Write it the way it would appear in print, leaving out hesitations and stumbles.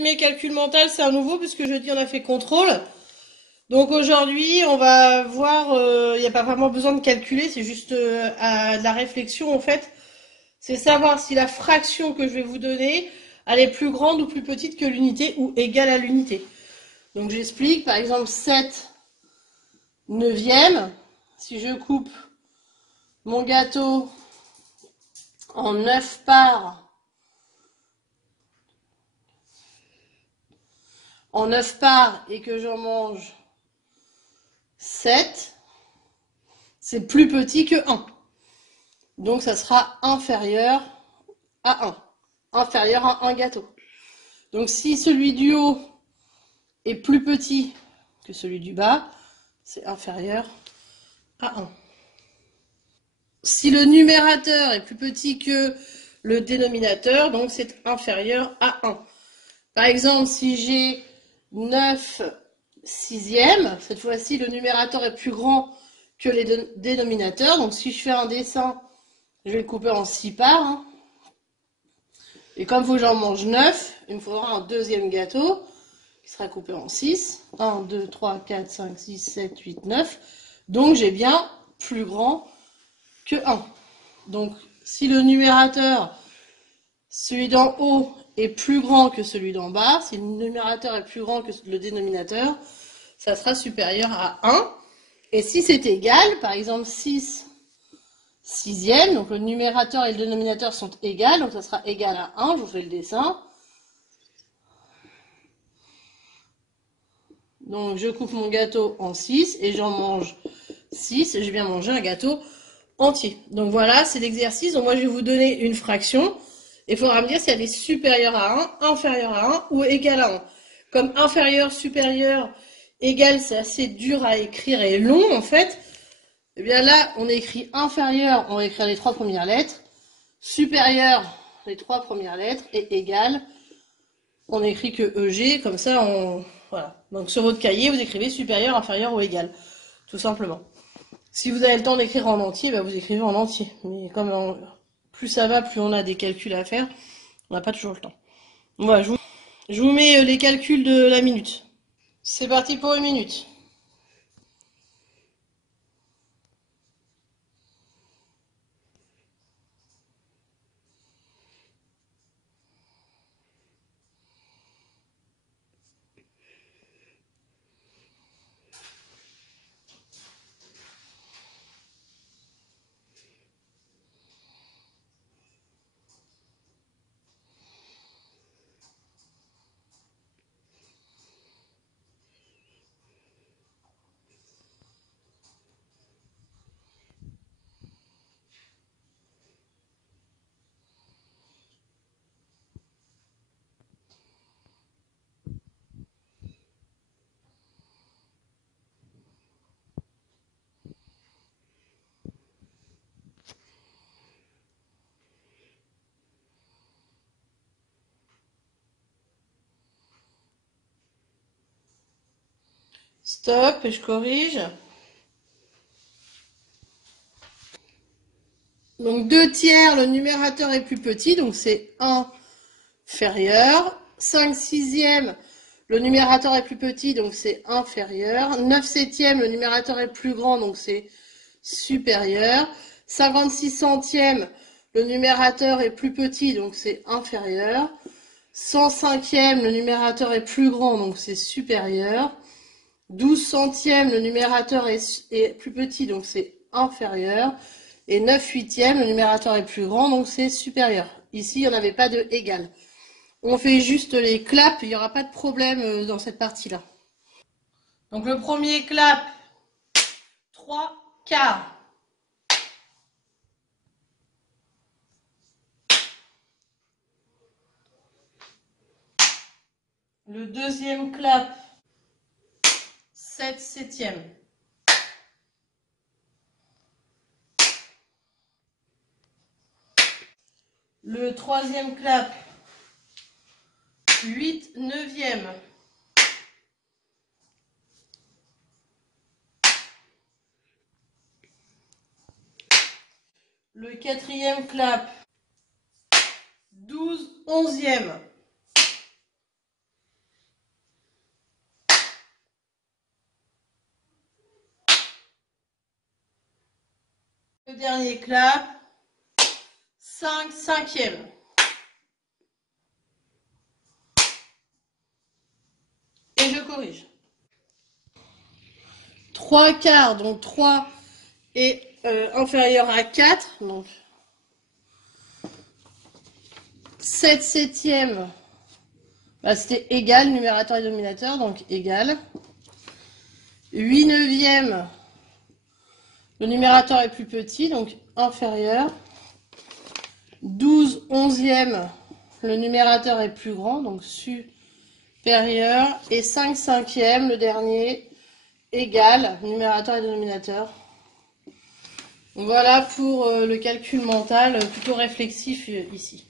Mes calculs mentaux, c'est un nouveau puisque jeudi on a fait contrôle. Donc aujourd'hui, on va voir, il n'y a pas vraiment besoin de calculer, c'est juste de la réflexion en fait. C'est savoir si la fraction que je vais vous donner, elle est plus grande ou plus petite que l'unité ou égale à l'unité. Donc j'explique, par exemple 7 neuvièmes, si je coupe mon gâteau en 9 parts, et que j'en mange 7, c'est plus petit que 1. Donc ça sera inférieur à 1. Inférieur à un gâteau. Donc si celui du haut est plus petit que celui du bas, c'est inférieur à 1. Si le numérateur est plus petit que le dénominateur, donc c'est inférieur à 1. Par exemple, si j'ai 9 sixièmes, cette fois-ci le numérateur est plus grand que les dénominateurs. Donc si je fais un dessin, je vais le couper en 6 parts. Et comme il faut que j'en mange 9, il me faudra un deuxième gâteau qui sera coupé en 6. 1, 2, 3, 4, 5, 6, 7, 8, 9. Donc j'ai bien plus grand que 1. Donc si le numérateur, celui d'en haut, est plus grand que celui d'en bas, si le numérateur est plus grand que le dénominateur, ça sera supérieur à 1. Et si c'est égal, par exemple 6 sixièmes, donc le numérateur et le dénominateur sont égaux, donc ça sera égal à 1, je vous fais le dessin. Donc je coupe mon gâteau en 6 et j'en mange 6 et je viens manger un gâteau entier. Donc voilà, c'est l'exercice. Donc moi je vais vous donner une fraction. Il faudra me dire si elle est supérieure à 1, inférieure à 1 ou égale à 1. Comme inférieur, supérieur, égal, c'est assez dur à écrire et long en fait. Et bien là, on écrit inférieur, on va écrire les 3 premières lettres. Supérieur, les 3 premières lettres. Et égal, on écrit que EG, comme ça on... Voilà. Donc sur votre cahier, vous écrivez supérieur, inférieur ou égal. Tout simplement. Si vous avez le temps d'écrire en entier, bah vous écrivez en entier. Mais comme plus ça va, plus on a des calculs à faire, on n'a pas toujours le temps. Voilà, je vous mets les calculs de la minute. C'est parti pour une minute. Stop, et je corrige. Donc 2 tiers, le numérateur est plus petit, donc c'est inférieur. 5 sixièmes, le numérateur est plus petit, donc c'est inférieur. 9 septièmes, le numérateur est plus grand, donc c'est supérieur. 56 centièmes, le numérateur est plus petit, donc c'est inférieur. 105e, le numérateur est plus grand, donc c'est supérieur. 12 centièmes, le numérateur est plus petit, donc c'est inférieur. Et 9 huitièmes, le numérateur est plus grand, donc c'est supérieur. Ici, il n'y en avait pas de égal. On fait juste les claps, il n'y aura pas de problème dans cette partie-là. Donc le premier clap, 3 quarts. Le deuxième clap, 7 septièmes. Le troisième clap, 8 neuvièmes. Le quatrième clap, 12 onzièmes. Le dernier clap. 5 cinquièmes. Et je corrige. 3 quarts, donc 3 est inférieur à 4. Donc 7 septièmes. Bah, c'était égal, numérateur et dénominateur, donc égal. 8 neuvièmes. Le numérateur est plus petit, donc inférieur. 12 onzièmes. Le numérateur est plus grand, donc supérieur. Et 5 cinquièmes, le dernier, égal, numérateur et dénominateur. Voilà pour le calcul mental plutôt réflexif ici.